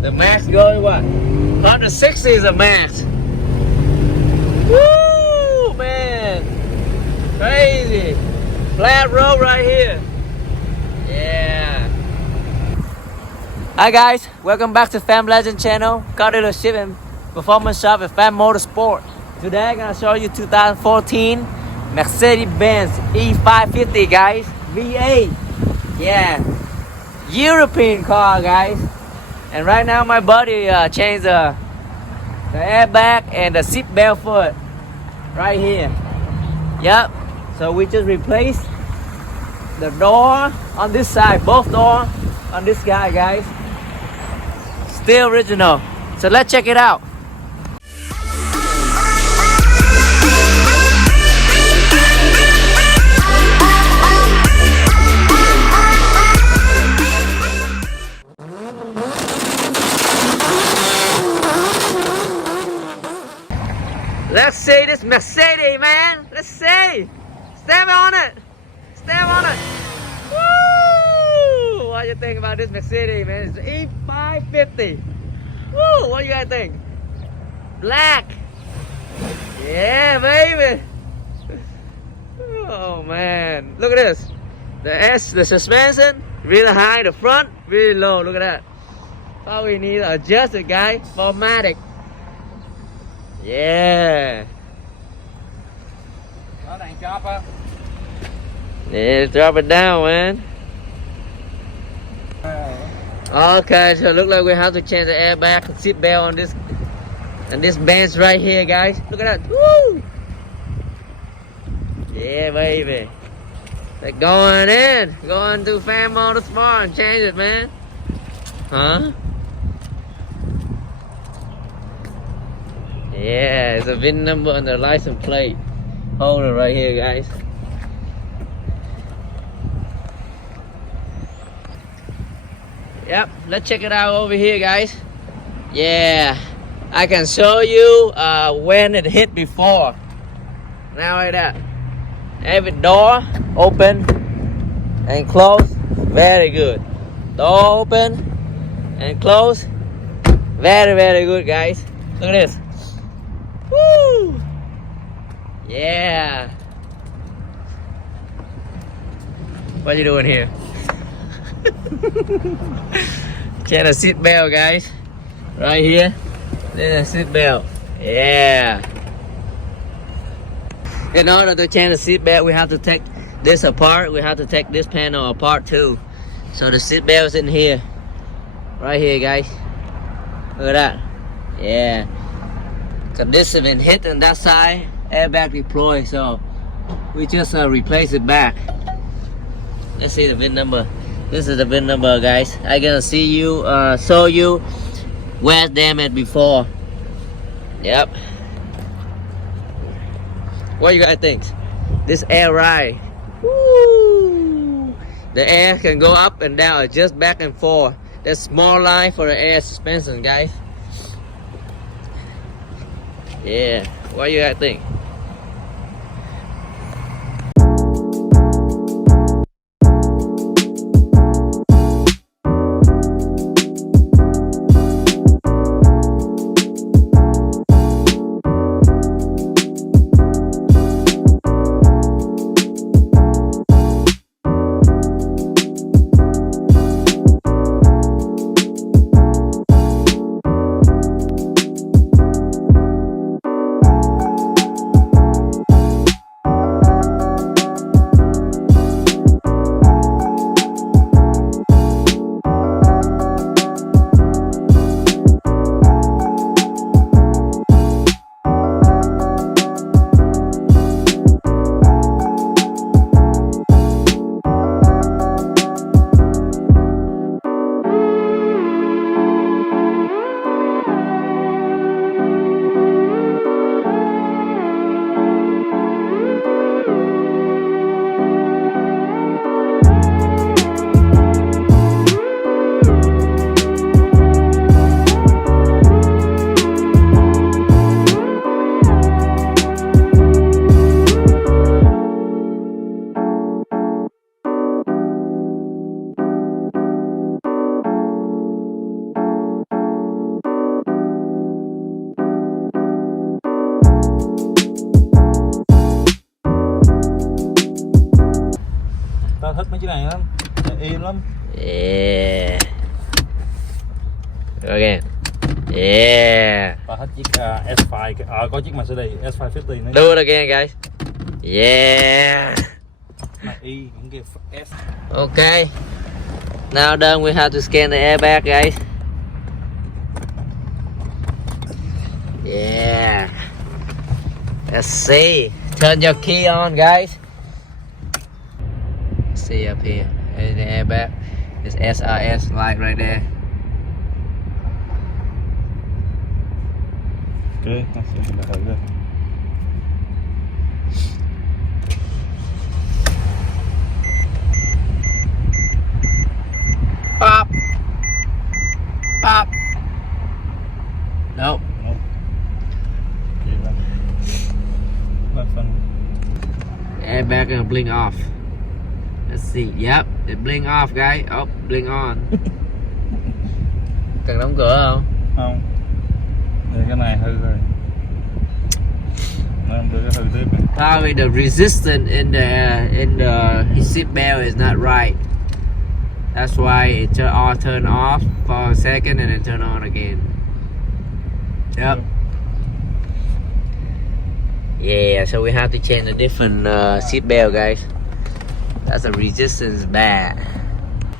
The max going what? 160 is a max. Woo, man. Crazy. Flat road right here. Yeah. Hi guys, welcome back to Pham Legend channel, car dealership and performance shop at Pham Motorsport. Today I'm gonna show you 2014 Mercedes-Benz E550 guys, V8. Yeah, European car guys. And right now my buddy changed the airbag and the seat belt for it right here. Yep, so we just replaced the door on this side, both doors on this guy guys. Still original. So let's check it out. Let's see this Mercedes, man. Let's see. Step on it. Step on it. Woo! What do you think about this Mercedes, man? It's E550. Woo! What do you guys think? Black. Yeah, baby. Oh man, look at this. The suspension really high. The front really low. Look at that. All we need to adjust it, guys. Formatic. Yeah. Yeah, drop it down, man. Okay, so look like we have to change the airbag and seat belt on this and this bench right here, guys. Look at that. Woo! Yeah, baby. They're going in. Going to Pham Motorsport and change it, man. Huh? Yeah, it's a VIN number and the license plate holder right here, guys. Yep, let's check it out over here, guys. Yeah, I can show you when it hit before. Now like that. Every door open and close, very good. Door open and close, very, very good, guys. Look at this. Woo! Yeah. What you doing here? Change the seat belt, guys. Right here. There's a seat belt. Yeah. In order to change the seat belt, we have to take this apart. We have to take this panel apart too. So the seat belt is in here. Right here, guys. Look at that. Yeah. Cause this has been hit on that side, airbag deployed, so we just replace it back. Let's see the VIN number. This is the VIN number, guys. I gonna see you, show you where it's damaged before. Yep. What you guys think? This air ride. Woo! The air can go up and down, adjust back and forth. There's small line for the air suspension, guys. Yeah, what do you guys think? mấy cái này lắm, êm lắm. Yeah. Okay. Yeah. Và hết chiếc S5, có chiếc Mercedes S550 nữa. Do it again, guys. Yeah. Mà Y cũng kia S. Okay. Now done, we have to scan the airbag, guys. Yeah. Let's see. Turn your key on, guys. See up here in the airbag. There's SRS light right there. Okay, ta sẽ thử đây. Pop. Pop. Nope. Airbag gonna blink off. Let's see. Yep, it blink off, guys. Oh, blink on. Cần đóng cửa không? Không. Đây cái này hư rồi. Nó không được cái hư tiếp. Probably the resistance in the seat belt is not right. That's why it all turn off for a second and then turn on again. Yep. Yeah, so we have to change a different seat belt, guys. That's a resistance bad.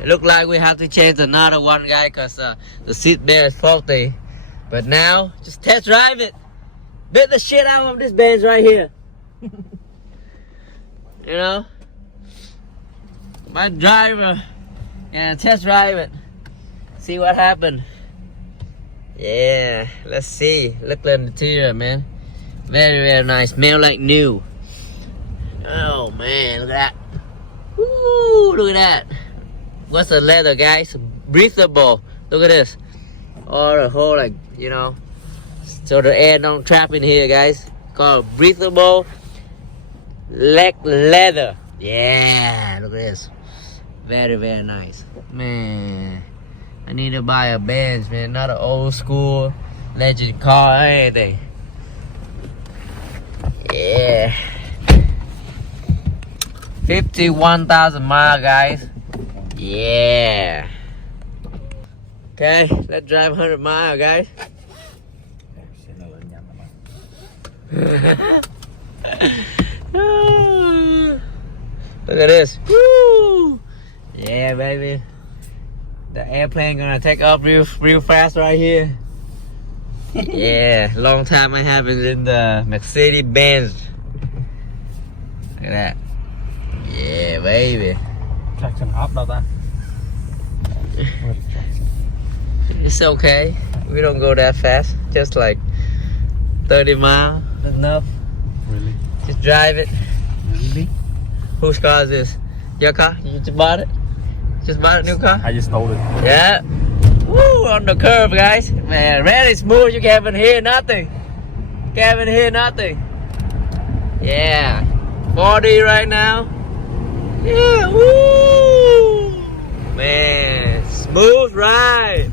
It look like we have to change another one, guys, because the seat belt is faulty. But now, just test drive it. Bit the shit out of this Benz right here. You know? My driver and test drive it. See what happened. Yeah, let's see. Look at the interior, man. Very, very nice. Smell like new. Oh man, look at that. Woo, look at that. What's the leather, guys? Breathable. Look at this. Or the whole, like, you know, so the air don't trap in here, guys. Called breathable leather. Yeah, look at this. Very, very nice. Man, I need to buy a Benz, man. Not an old school legend car or anything. Yeah. 51,000 miles, guys. Yeah. Okay, let's drive 100 miles, guys. Look at this. Woo! Yeah, baby. The airplane gonna take off real fast right here. Yeah, long time I haven't in the Mercedes Benz. Look at that. Yeah, baby. Traction off đâu ta? It's okay. We don't go that fast. Just like 30 miles. Enough. Really? Just drive it. Really? Whose car is this? Your car? You just bought it? Just bought a new car? I just stole it. Yeah. Woo, on the curve, guys. Man, really smooth. You can't even hear nothing. Can't even hear nothing. Yeah. 40 right now. Yeah, woo! Man, smooth ride.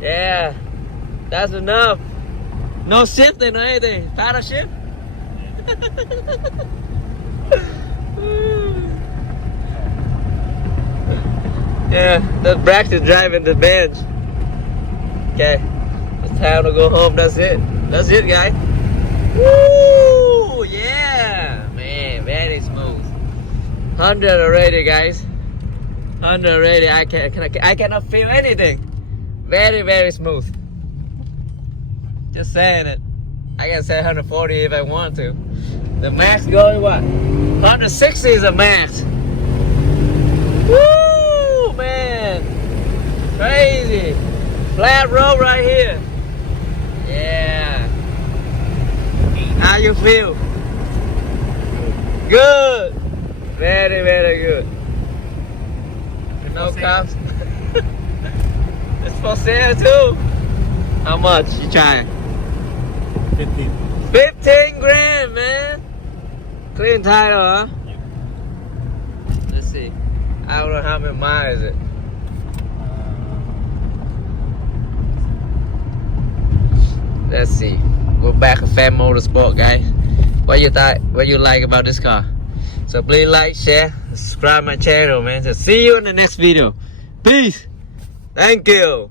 Yeah, that's enough. No shifting or anything. Paddle shift? Yeah, the Brax is driving the Benz. Okay, it's time to go home. That's it. That's it, guys. Woo! Yeah, man, very smooth. 100 already, guys. 100 already. I cannot feel anything. Very, very smooth. Just saying it. I can say 140 if I want to. The max going what? 160 is the max. Woo, man. Crazy. Flat road right here. Yeah. How you feel? Good. Very, very good. No cops. It's for sale too. How much you trying? 15. 15 grand, man. Clean title, huh? Yeah. Let's see. I don't know how many miles is it. Let's see. We're back at Pham Motorsport, guys. What you thought? What you like about this car? So please like, share, subscribe my channel, man. So see you in the next video. Peace. Thank you.